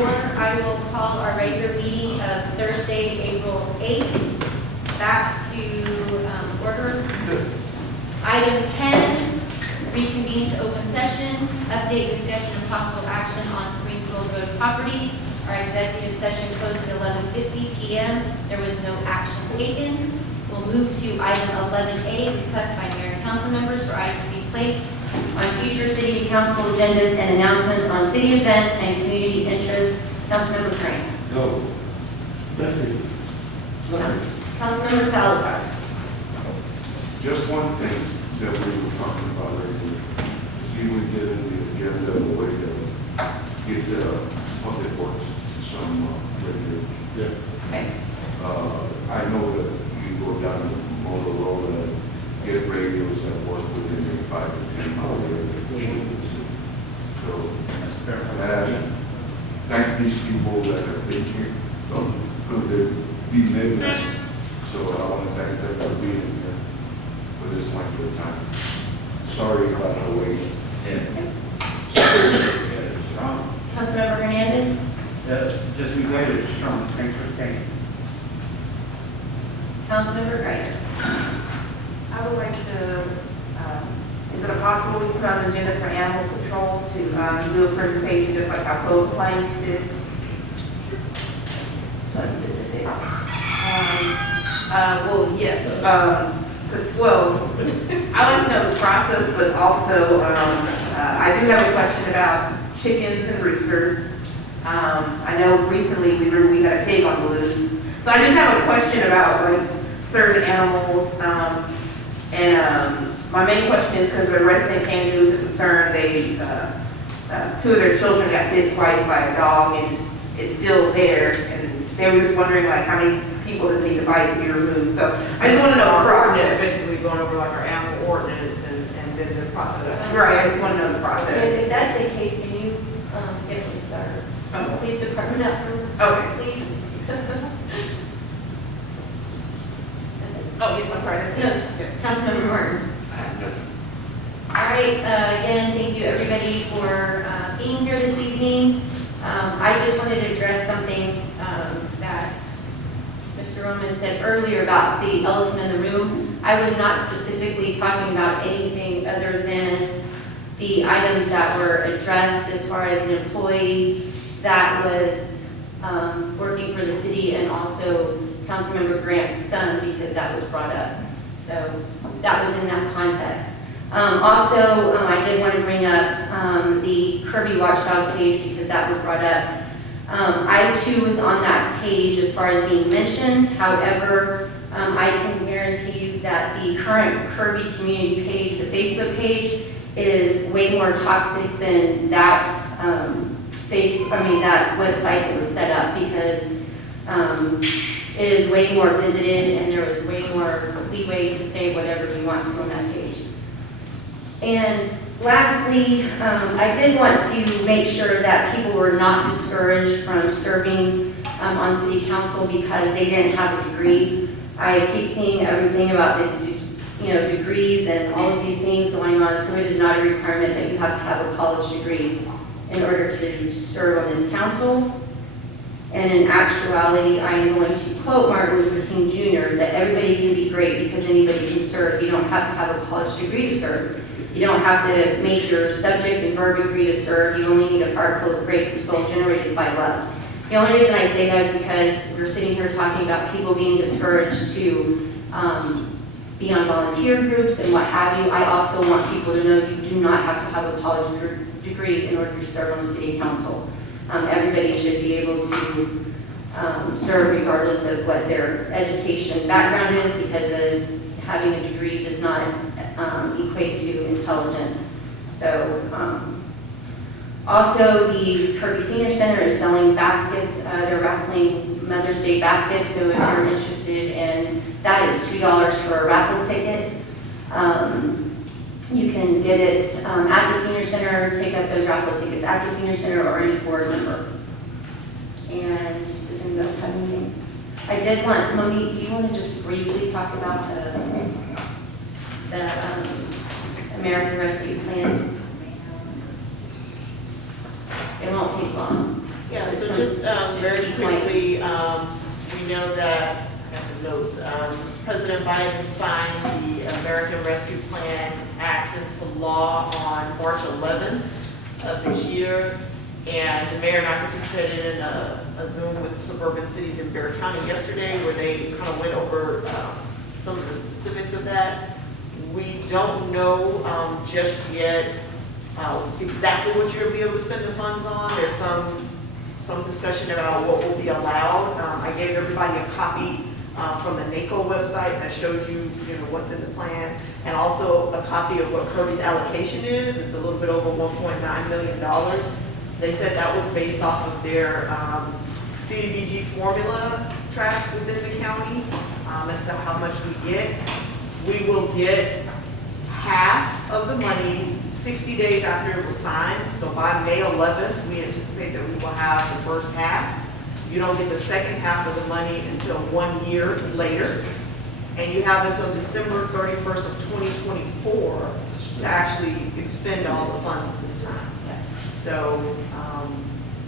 order. I will call our regular meeting of Thursday, April 8th back to order. Item 10, reconvene to open session, update discussion of possible action on Springfield Road properties. Our executive session closed at 11:50 p.m. There was no action taken. We'll move to item 11A, request by mayor and council members for items to be placed on future city council agendas and announcements on city events and community interests. Councilmember Crane. No. Nothing. Councilmember Salazar. Just one thing that we were talking about earlier. See, we get in the agenda the way to get the public works some regulation. Yeah. Okay. I know that you go down to Motorola and get radios that work within a 5 to 10 mile radius. So, thank these people that have been here, be living. So I want to thank them for being here for this length of time. Sorry about the wait. Councilmember Hernandez. Just be waited, strong. Thanks for staying. Councilmember Greider. I would like to, is it possible we put on the agenda for animal control to do a presentation just like our code planes did? What specifics? Well, yes, well, I like to know the process, but also, I do have a question about chickens and roosters. I know recently we had a pig on the loose. So I just have a question about like certain animals, my main question is because a resident came to with a concern, they, two of their children got bit twice by a dog and it's still there, and they were just wondering like how many people does it need to bite to be removed. So I just want to know the Our ordinance, process. basically going over like our animal ordinance and then the process. Right, I just want to know the process. If that's the case, can you get with our police department afterwards? Okay. Please. Oh, yes, I'm sorry. That's No, it. Yes. Councilmember Martin. I have nothing. All right, again, thank you everybody for being here this evening. I just wanted to address something that Mr. Roman said earlier about the elephant in the room. I was not specifically talking about anything other than the items that were addressed as far as an employee that was working for the city and also Councilmember Grant's son, because that was brought up. So that was in that context. Also, I did want to bring up the Kirby Watchdog page because that was brought up. I too was on that page as far as being mentioned. However, I can guarantee you that the current Kirby community page, the Facebook page, is way more toxic than that that website that was set up, because it is way more visited and there was way more leeway to say whatever you want to on that page. And lastly, I did want to make sure that people were not discouraged from serving on city council because they didn't have a degree. I keep seeing everything about the degrees and all of these things going on, so it is not a requirement that you have to have a college degree in order to serve on this council. And in actuality, I am going to quote Martin Luther King Jr. that everybody can be great because anybody can serve. You don't have to have a college degree to serve. You don't have to make your subject and verb agree to serve. You only need a heart full of grace, a soul generated by love. The only reason I say that is because we're sitting here talking about people being discouraged to be on volunteer groups and what have you. I also want people to know you do not have to have a college degree in order to serve on the city council. Everybody should be able to serve regardless of what their education background is, because having a degree does not equate to intelligence. So also the Kirby Senior Center is selling baskets. They're raffling Mother's Day baskets, so if you're interested in that, it's $2 for a raffle ticket. You can get it at the Senior Center, pick up those raffle tickets at the Senior Center or any board member. And does anybody else have anything? I did want, Monique, do you want to just briefly talk about the American Rescue Plan? It won't take long. Yeah, It's just so some Just very key points. quickly, we know that, I got some notes, President Biden signed the American Rescue Plan Act into law on March 11th of this year. And the mayor and I participated in a Zoom with suburban cities in Bear County yesterday where they kind of went over some of the specifics of that. We don't know just yet exactly what you'll be able to spend the funds on. There's some discussion about what will be allowed. I gave everybody a copy from the NACO website that shows you know, what's in the plan, and also a copy of what Kirby's allocation is. It's a little bit over $1.9 million. They said that was based off of their CDBG formula tracks within the county as to how much we get. We will get half of the monies 60 days after it was signed. So by May 11th, we anticipate that we will have the first half. You don't get the second half of the money until 1 year later. And you have until December 31st of 2024 to actually expend all the funds this time. So,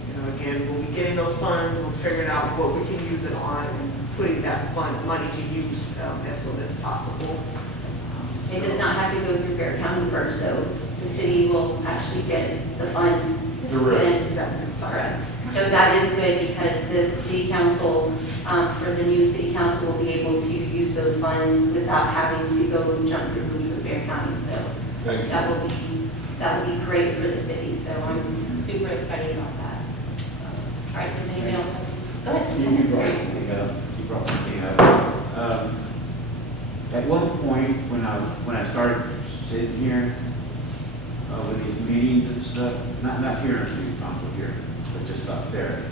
you know, again, we'll be getting those funds, we'll figure out what we can use it on, and putting that money to use as soon as possible. It does not have to go through Bear County first, so the city will actually get the fund. And that's correct. So that is good because the city council, for the new city council, will be able to use those funds without having to go jump through hoops with Bear County. So Thank you. that will be great for the city. So I'm super excited about that. All right, does anybody else have? Go ahead. You brought something up. At one point, when I started sitting here with these meetings and stuff, not here in City Council here, but just up there,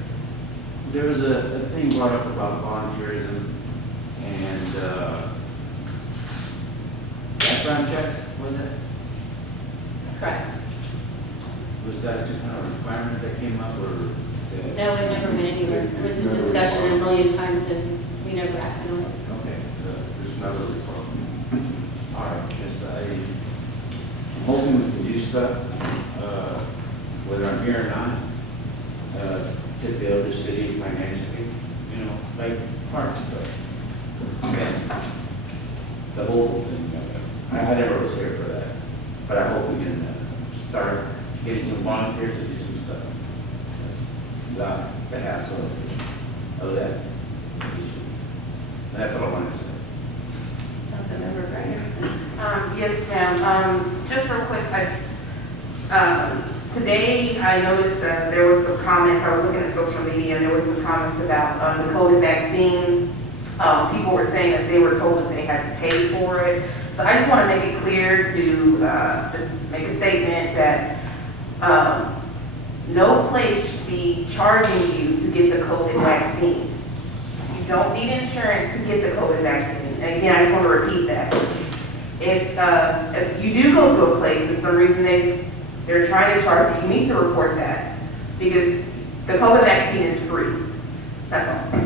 there was a thing brought up about volunteerism and background checks, was it? Correct. Was that just kind of a requirement that came up, or? No, it never went anywhere. It was a discussion a million times and we never acted on it. Okay, There's never a problem. all right, yes, I'm hoping we can do stuff, whether I'm here or not, to the other city financially, you know, like park stuff. Okay. The whole thing, I never was here for that, but I hope we can start getting some volunteers to do some stuff. Without the hassle of that issue. And that's all I want to say. Councilmember Greiner. Yes, ma'am. Just real quick, today I noticed that there was some comments, I was looking at social media, and there was some comments about the COVID vaccine. People were saying that they were told that they had to pay for it. So I just want to make it clear to just make a statement that no place should be charging you to get the COVID vaccine. You don't need insurance to get the COVID vaccine. And again, I just want to repeat that. If you do go to a place and for some reason they're trying to charge you, you need to report that because the COVID vaccine is free. That's all.